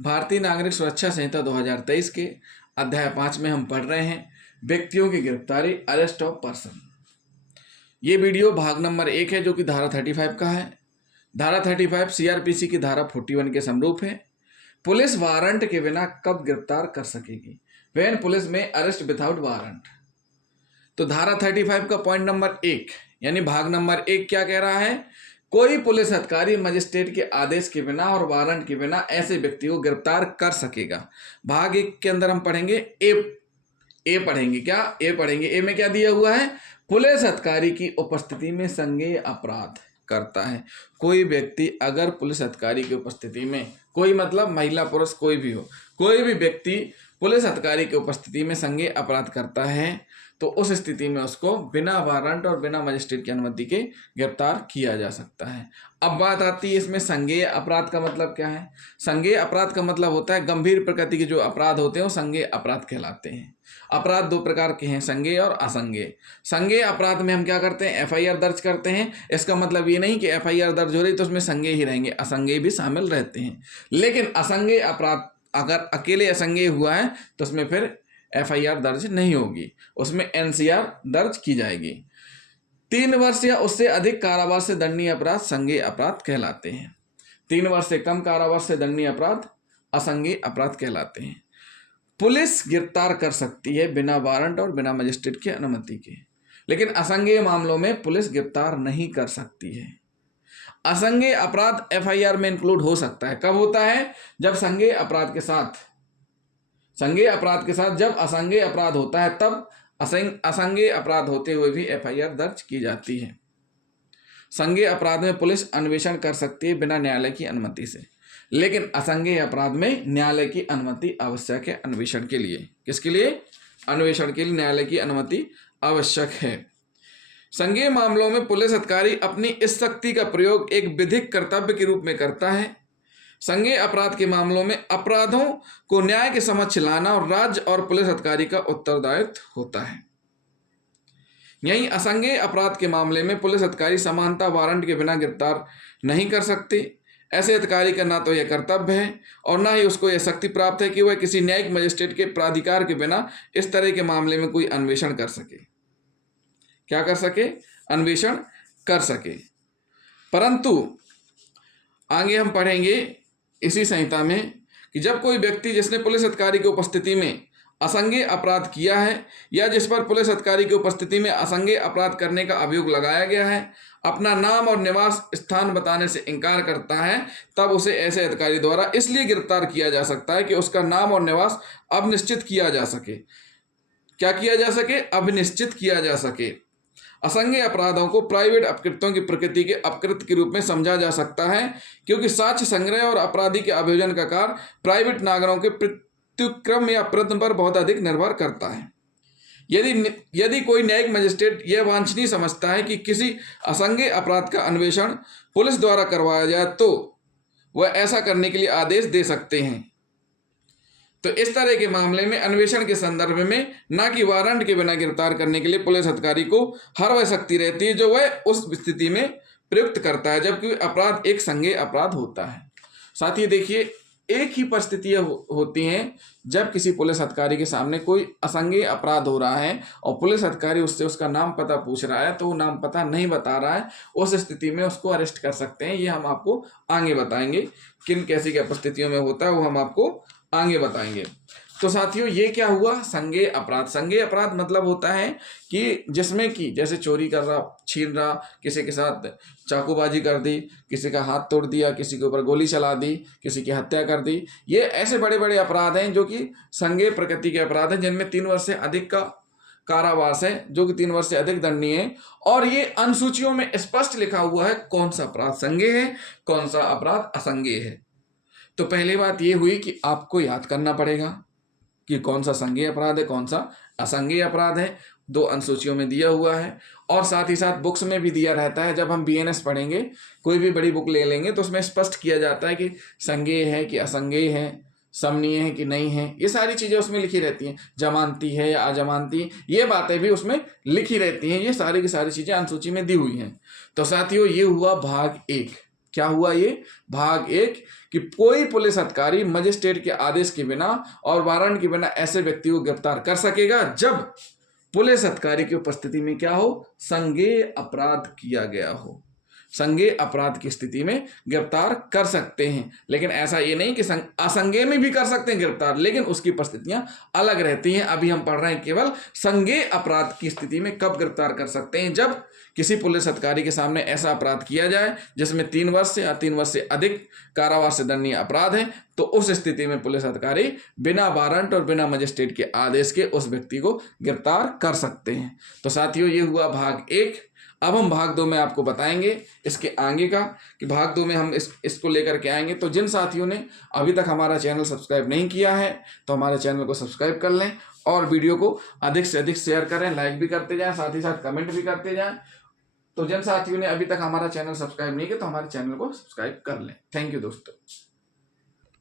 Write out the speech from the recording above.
भारतीय नागरिक सुरक्षा संहिता 2023 के अध्याय 5 में हम पढ़ रहे हैं व्यक्तियों की गिरफ्तारी, अरेस्ट ऑफ पर्सन। ये वीडियो भाग नंबर 1 है जो कि धारा 35 का है। धारा 35 सीआरपीसी की धारा 41 के समरूप है। पुलिस वारंट के बिना कब गिरफ्तार कर सकेगी? व्हेन पुलिस में अरेस्ट विदाउट वारंट। तो धारा 35 का पॉइंट नंबर 1 यानी भाग नंबर 1 क्या कह रहा है? कोई पुलिस अधिकारी मजिस्ट्रेट के आदेश के बिना और वारंट के बिना ऐसे व्यक्ति को गिरफ्तार कर सकेगा। भाग 1 के अंदर हम पढ़ेंगे ए पढ़ेंगे। क्या ए पढ़ेंगे? ए में क्या दिया हुआ है? पुलिस अधिकारी की उपस्थिति में संज्ञेय अपराध करता है। कोई व्यक्ति अगर पुलिस अधिकारी की उपस्थिति में, कोई मतलब महिला पुरुष कोई भी हो, कोई भी व्यक्ति पुलिस अधिकारी की उपस्थिति में संज्ञेय अपराध करता है तो उस स्थिति में उसको बिना वारंट और बिना मजिस्ट्रेट की अनुमति के गिरफ्तार किया जा सकता है। अब बात आती है इसमें संज्ञेय अपराध का मतलब क्या है? संज्ञेय अपराध का मतलब होता है गंभीर प्रकृति के जो अपराध होते हैं वो संज्ञेय अपराध कहलाते हैं। अपराध दो प्रकार के हैं, संज्ञेय और असंज्ञेय। संज्ञेय अपराध में हम क्या करते हैं? एफआईआर दर्ज करते हैं। इसका मतलब ये नहीं कि एफआईआर दर्ज हो रही तो उसमें संज्ञेय ही रहेंगे, असंज्ञेय भी शामिल रहते हैं। लेकिन असंज्ञेय अपराध अगर अकेले असंज्ञेय हुआ है तो उसमें फिर एफआईआर दर्ज नहीं होगी, उसमें एनसीआर दर्ज की जाएगी। 3 वर्ष या उससे अधिक कारावास से दंडनीय अपराध संज्ञेय अपराध कहलाते हैं। 3 वर्ष से कम कारावास से दंडनीय अपराध असंज्ञेय अपराध कहलाते हैं। पुलिस गिरफ्तार कर सकती है बिना वारंट और बिना मजिस्ट्रेट की अनुमति के, लेकिन असंज्ञेय मामलों में पुलिस गिरफ्तार नहीं कर सकती है। असंज्ञेय अपराध एफआईआर में इंक्लूड हो सकता है। कब होता है? जब संज्ञेय अपराध के साथ जब असंज्ञेय अपराध होता है तब असंज्ञेय अपराध होते हुए भी एफआईआर दर्ज की जाती है। संज्ञेय अपराध में पुलिस अन्वेषण कर सकती है बिना न्यायालय की अनुमति से, लेकिन असंज्ञेय अपराध में न्यायालय की अनुमति आवश्यक है अन्वेषण के लिए। किसके लिए? अन्वेषण के लिए न्यायालय की अनुमति आवश्यक है। संज्ञेय मामलों में पुलिस अधिकारी अपनी इस शक्ति का प्रयोग एक विधिक कर्तव्य के रूप में करता है। संज्ञेय अपराध के मामलों में अपराधों को न्याय के समक्ष लाना और राज्य और पुलिस अधिकारी का उत्तरदायित्व होता है। यहीं असंज्ञेय अपराध के मामले में पुलिस अधिकारी समानता वारंट के बिना गिरफ्तार नहीं कर सकते। ऐसे अधिकारी का ना तो यह कर्तव्य है और ना ही उसको यह शक्ति प्राप्त है कि वह किसी न्यायिक मजिस्ट्रेट के प्राधिकार के बिना इस तरह के मामले में कोई अन्वेषण कर सके। क्या कर सके? अन्वेषण कर सके। परंतु आगे हम पढ़ेंगे इसी संहिता में कि जब कोई व्यक्ति जिसने पुलिस अधिकारी की उपस्थिति में असंज्ञेय अपराध किया है या जिस पर पुलिस अधिकारी की उपस्थिति में असंज्ञेय अपराध करने का अभियोग लगाया गया है अपना नाम और निवास स्थान बताने से इनकार करता है, तब उसे ऐसे अधिकारी द्वारा इसलिए गिरफ्तार किया जा सकता है कि उसका नाम और निवास अब निश्चित किया जा सके। क्या किया जा सके? अब निश्चित किया जा सके। असंज्ञेय अपराधों को प्राइवेट अपकृत्यों की प्रकृति के अपकृत के रूप में समझा जा सकता है क्योंकि साक्ष्य संग्रह और अपराधी के अभियोजन का कार्य प्राइवेट नागरिकों के प्रत्युक्रम या प्रयत्न पर बहुत अधिक निर्भर करता है। यदि कोई न्यायिक मजिस्ट्रेट यह वांछनीय समझता है कि किसी असंज्ञेय अपराध का अन्वेषण पुलिस द्वारा करवाया जाए तो वह ऐसा करने के लिए आदेश दे सकते हैं। तो इस तरह के मामले में अन्वेषण के संदर्भ में ना कि वारंट के बिना गिरफ्तार करने के लिए पुलिस अधिकारी को हर वह शक्ति रहती है जो वह उस स्थिति में प्रयुक्त करता है जबकि अपराध एक संज्ञेय अपराध होता है। साथ ही देखिए, एक ही परिस्थितियां होती हैं जब किसी पुलिस अधिकारी के सामने कोई असंज्ञेय अपराध हो रहा है और पुलिस अधिकारी उससे उसका नाम पता पूछ रहा है तो वो नाम पता नहीं बता रहा है, उस स्थिति में उसको अरेस्ट कर सकते हैं। ये हम आपको आगे बताएंगे किन कैसी क्या परिस्थितियों में होता है, वो हम आपको आगे बताएंगे। तो साथियों, ये क्या हुआ? संज्ञेय अपराध। संज्ञेय अपराध मतलब होता है कि जिसमें कि जैसे चोरी कर रहा, छीन रहा, किसी के साथ चाकूबाजी कर दी, किसी का हाथ तोड़ दिया, किसी के ऊपर गोली चला दी, किसी की हत्या कर दी। ये ऐसे बड़े बड़े अपराध हैं जो कि संज्ञेय प्रकृति के अपराध हैं जिनमें 3 वर्ष से अधिक का कारावास है, जो कि 3 वर्ष से अधिक दंडनीय है। और ये अनुसूचियों में स्पष्ट लिखा हुआ है कौन सा अपराध संज्ञेय है, कौन सा अपराध असंज्ञेय है। तो पहली बात ये हुई कि आपको याद करना पड़ेगा कि कौन सा संज्ञेय अपराध है, कौन सा असंज्ञेय अपराध है। 2 अनुसूचियों में दिया हुआ है और साथ ही साथ बुक्स में भी दिया रहता है। जब हम बीएनएस पढ़ेंगे, कोई भी बड़ी बुक ले लेंगे तो उसमें स्पष्ट किया जाता है कि संज्ञेय है कि असंज्ञेय है, समनीय है कि नहीं है, ये सारी चीज़ें उसमें लिखी रहती हैं। जमानती है या अजमानती, ये बातें भी उसमें लिखी रहती हैं। ये सारी की सारी चीज़ें अनुसूची में दी हुई हैं। तो साथियों, ये हुआ भाग 1। क्या हुआ ये भाग 1 कि कोई पुलिस अधिकारी मजिस्ट्रेट के आदेश के बिना और वारंट के बिना ऐसे व्यक्ति को गिरफ्तार कर सकेगा जब पुलिस अधिकारी की उपस्थिति में क्या हो, संज्ञेय अपराध किया गया हो। संज्ञेय अपराध की स्थिति में गिरफ्तार कर सकते हैं, लेकिन ऐसा ये नहीं कि असंज्ञेय में भी कर सकते हैं गिरफ्तार, लेकिन उसकी परिस्थितियां अलग रहती हैं। अभी हम पढ़ रहे हैं केवल संज्ञेय अपराध की स्थिति में कब गिरफ्तार कर सकते हैं, जब किसी पुलिस अधिकारी के सामने ऐसा अपराध किया जाए जिसमें 3 वर्ष से या 3 वर्ष से अधिक कारावास से दंडनीय अपराध है, तो उस स्थिति में पुलिस अधिकारी बिना वारंट और बिना मजिस्ट्रेट के आदेश के उस व्यक्ति को गिरफ्तार कर सकते हैं। तो साथियों, ये हुआ भाग 1। अब हम भाग 2 में आपको बताएंगे इसके आगे का, कि भाग 2 में हम इसको लेकर के आएंगे। तो जिन साथियों ने अभी तक हमारा चैनल सब्सक्राइब नहीं किया है तो हमारे चैनल को सब्सक्राइब कर लें और वीडियो को अधिक से अधिक शेयर करें, लाइक भी करते जाएं, साथ ही साथ कमेंट भी करते जाएं। तो जिन साथियों ने अभी तक हमारा चैनल सब्सक्राइब नहीं किया तो हमारे चैनल को सब्सक्राइब कर लें। थैंक यू दोस्तों।